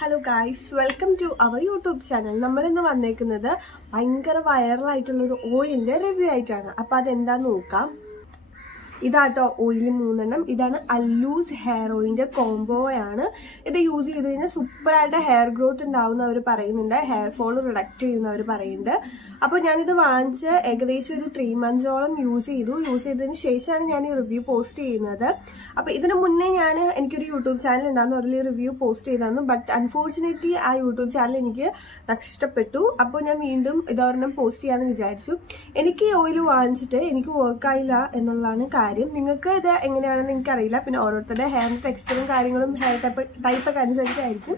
Hello guys, welcome to our YouTube channel. നമ്മളിന്ന് വന്നേക്കുന്നത് ഭയങ്കര വൈറലായിട്ടുള്ളൊരു ഓയിലിൻ്റെ റിവ്യൂ ആയിട്ടാണ്. അപ്പോൾ അതെന്താന്ന് നോക്കാം. ഇതാട്ടോ ഓയിൽ 3 ഇതാണ് അല്ലൂസ് ഹെയർ ഓയിലിൻ്റെ കോംബോയാണ്. ഇത് യൂസ് ചെയ്ത് കഴിഞ്ഞാൽ സൂപ്പറായിട്ട് ഹെയർ ഗ്രോത്ത് ഉണ്ടാവുന്ന അവർ പറയുന്നുണ്ട്, ഹെയർ ഫോൾ റിഡക്റ്റ് ചെയ്യുന്നവർ പറയുന്നുണ്ട്. അപ്പോൾ ഞാനിത് വാങ്ങിച്ച് ഏകദേശം ഒരു 3 monthsോളം യൂസ് ചെയ്തതിന് ശേഷമാണ് ഞാൻ ഈ റിവ്യൂ പോസ്റ്റ് ചെയ്യുന്നത്. അപ്പോൾ ഇതിന് മുന്നേ എനിക്കൊരു യൂട്യൂബ് ചാനൽ ഉണ്ടായിരുന്നു, അതിൽ റിവ്യൂ പോസ്റ്റ് ചെയ്തായിരുന്നു. ബട്ട് അൺഫോർച്ചുനേറ്റ്ലി ആ യൂട്യൂബ് ചാനൽ എനിക്ക് നഷ്ടപ്പെട്ടു. അപ്പോൾ ഞാൻ വീണ്ടും ഇതൊരെണ്ണം പോസ്റ്റ് ചെയ്യാമെന്ന് വിചാരിച്ചു. എനിക്ക് ഈ ഓയിൽ വാങ്ങിച്ചിട്ട് എനിക്ക് വർക്കായില്ല എന്നുള്ളതാണ് കാര്യം. നിങ്ങൾക്ക് ഇത് എങ്ങനെയാണെന്ന് എനിക്കറിയില്ല. പിന്നെ ഓരോരുത്തരുടെ ഹെയറിൻ്റെ ടെക്സ്ചറും കാര്യങ്ങളും ഹെയർ ടൈപ്പൊക്കെ അനുസരിച്ചായിരിക്കും.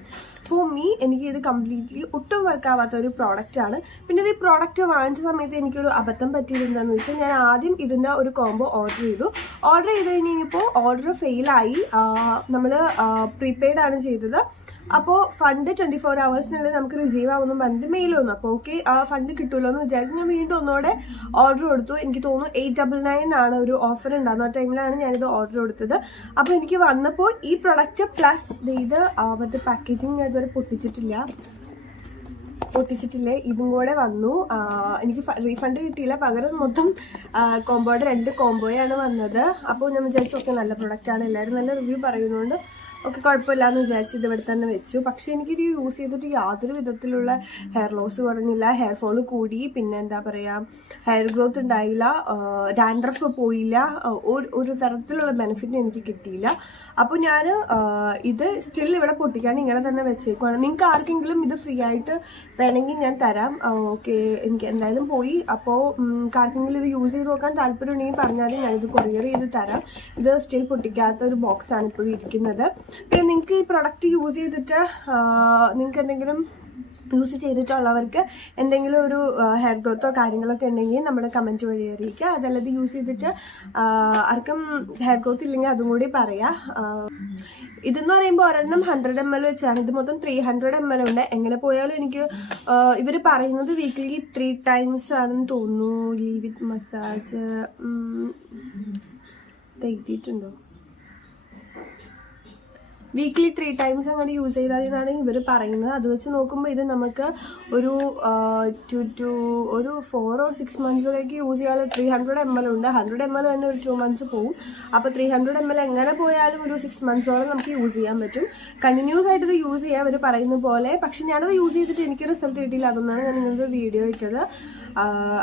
ഫോർ മീ എനിക്ക് ഇത് കംപ്ലീറ്റ്ലി ഒട്ടും വർക്കാവാത്ത ഒരു പ്രോഡക്റ്റാണ്. പിന്നെ ഇത് ഈ പ്രോഡക്റ്റ് വാങ്ങിച്ച സമയത്ത് എനിക്കൊരു അബദ്ധം പറ്റിയത് എന്താണെന്ന് വെച്ചാൽ, ഞാൻ ആദ്യം ഇതിൻ്റെ ഒരു കോംബോ ഓർഡർ ചെയ്ത് കഴിഞ്ഞപ്പോൾ ഓർഡർ ഫെയിലായി. നമ്മൾ പ്രീപെയ്ഡ് ആണ് ചെയ്തത്. അപ്പോൾ ഫണ്ട് 24 hours നമുക്ക് റിസീവ് ആവുമെന്ന് പറഞ്ഞിട്ട് മെയിൽ വന്നു. അപ്പോൾ ഓക്കെ, ആ ഫണ്ട് കിട്ടുമല്ലോ എന്ന് വിചാരിച്ച് ഞാൻ വീണ്ടും ഒന്നുകൂടെ ഓർഡർ കൊടുത്തു. എനിക്ക് തോന്നുന്നു 899 ആണ് ഒരു ഓഫർ ഉണ്ടായിരുന്നു. ആ ടൈമിലാണ് ഞാനിത് ഓർഡർ കൊടുത്തത്. അപ്പോൾ എനിക്ക് വന്നപ്പോൾ ഈ പ്രൊഡക്റ്റ് പ്ലസ് ഇത് അവരുടെ പാക്കേജിങ് ഞാൻ ഇതുവരെ പൊട്ടിച്ചിട്ടില്ല, ഇതും കൂടെ വന്നു. എനിക്ക് റീഫണ്ട് കിട്ടിയില്ല, പകരം മൊത്തം കോംബോയുടെ 2 കോംബോയാണ് വന്നത്. അപ്പോൾ ഞാൻ വിചാരിച്ചു ഓക്കെ, നല്ല പ്രൊഡക്റ്റാണ്, എല്ലാവരും നല്ല റിവ്യൂ പറയുന്നുണ്ട്, ഓക്കെ കുഴപ്പമില്ല എന്ന് വിചാരിച്ച് ഇത് ഇവിടെ തന്നെ വെച്ചു. പക്ഷേ എനിക്കിത് യൂസ് ചെയ്തിട്ട് യാതൊരു വിധത്തിലുള്ള ഹെയർ ലോസ് കുറഞ്ഞില്ല, ഹെയർ ഫോൾ കൂടി, പിന്നെ എന്താ പറയുക, ഹെയർ ഗ്രോത്ത് ഉണ്ടായില്ല, ഡാൻഡ്രഫ് പോയില്ല, ഒരു തരത്തിലുള്ള ബെനിഫിറ്റ് എനിക്ക് കിട്ടിയില്ല. അപ്പോൾ ഞാൻ ഇത് സ്റ്റിൽ ഇവിടെ പൊട്ടിക്കാണ് ഇങ്ങനെ തന്നെ വെച്ചേക്കുവാണ്. നിങ്ങൾക്ക് ആർക്കെങ്കിലും ഇത് ഫ്രീ ആയിട്ട് വേണമെങ്കിൽ ഞാൻ തരാം. ഓക്കെ, എനിക്ക് എന്തായാലും പോയി. അപ്പോൾ ആർക്കെങ്കിലും ഇത് യൂസ് ചെയ്ത് നോക്കാൻ താല്പര്യം ഉണ്ടെങ്കിൽ പറഞ്ഞാൽ ഞാനിത് കൊറിയർ ചെയ്ത് തരാം. ഇത് സ്റ്റിൽ പൊട്ടിക്കാത്ത ഒരു ബോക്സാണ് ഇപ്പോഴും ഇരിക്കുന്നത്. പിന്നെ നിങ്ങൾക്ക് ഈ പ്രൊഡക്റ്റ് യൂസ് ചെയ്തിട്ട് നിങ്ങൾക്ക് എന്തെങ്കിലും യൂസ് ചെയ്തിട്ടുള്ളവർക്ക് എന്തെങ്കിലും ഒരു ഹെയർ ഗ്രോത്തോ കാര്യങ്ങളൊക്കെ ഉണ്ടെങ്കിൽ നമ്മുടെ കമൻറ്റ് വഴി അറിയിക്കുക. അതല്ലാതെ യൂസ് ചെയ്തിട്ട് ആർക്കും ഹെയർ ഗ്രോത്ത് ഇല്ലെങ്കിൽ അതും കൂടി പറയാം. ഇതെന്ന് പറയുമ്പോൾ ഒരെണ്ണം 100 ml വെച്ചാണ്. ഇത് മൊത്തം 300 ml ഉണ്ട്. എങ്ങനെ പോയാലും എനിക്ക് ഇവർ പറയുന്നത് വീക്ക്ലി 3 times ആണെന്ന് തോന്നുന്നു. ലീവ് വിത്ത് മസാജ് എഴുതിയിട്ടുണ്ടോ? വീക്ക്ലി 3 times അങ്ങോട്ട് യൂസ് ചെയ്താൽ എന്നാണ് ഇവർ പറയുന്നത്. അത് വെച്ച് നോക്കുമ്പോൾ ഇത് നമുക്ക് ഒരു 4 or 6 monthsലേക്ക് യൂസ് ചെയ്യാൻ 300 ml ഉണ്ട്. 100 ml തന്നെ ഒരു 2 months പോകും. അപ്പോൾ 300 ml എങ്ങനെ പോയാലും ഒരു 6 monthsോളം നമുക്ക് യൂസ് ചെയ്യാൻ പറ്റും. കണ്ടിന്യൂസ് ആയിട്ട് ഇത് യൂസ് ചെയ്യാൻ അവർ പറയുന്ന പോലെ. പക്ഷെ ഞാനത് യൂസ് ചെയ്തിട്ട് എനിക്ക് റിസൾട്ട് കിട്ടിയില്ല. അതുകൊണ്ടാണ് ഞാൻ നിങ്ങളുടെ വീഡിയോ ഇട്ടത്.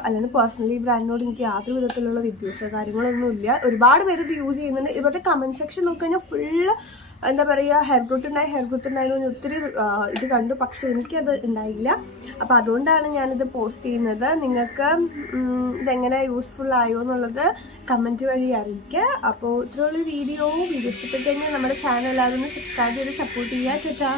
അല്ലാണ്ട് പേഴ്സണലി ബ്രാൻഡിനോട് എനിക്ക് യാതൊരു വിധത്തിലുള്ള വിദ്വേഷമോ കാര്യങ്ങളൊന്നും ഇല്ല. ഒരുപാട് പേര് ഇത് യൂസ് ചെയ്യുന്നുണ്ട്. ഇവരുടെ കമൻറ്റ് സെക്ഷൻ നോക്കി കഴിഞ്ഞാൽ ഫുള്ള് എന്താ പറയുക, ഹെയർ ഗ്രോത്ത് ഉണ്ടായിരുന്നു ഒത്തിരി ഇത് കണ്ടു. പക്ഷെ എനിക്കത് ഉണ്ടായില്ല. അപ്പോൾ അതുകൊണ്ടാണ് ഞാനിത് പോസ്റ്റ് ചെയ്യുന്നത്. നിങ്ങൾക്ക് ഇതെങ്ങനെ യൂസ്ഫുൾ ആയോ എന്നുള്ളത് കമൻറ്റ് വഴി അറിയിക്കുക. അപ്പോൾ ഇത്രയുള്ള വീഡിയോ ഇഷ്ടപ്പെട്ട് കഴിഞ്ഞാൽ നമ്മുടെ ചാനൽ എല്ലാവരും സബ്സ്ക്രൈബ് ചെയ്ത് സപ്പോർട്ട് ചെയ്യുക. ചേട്ടാ.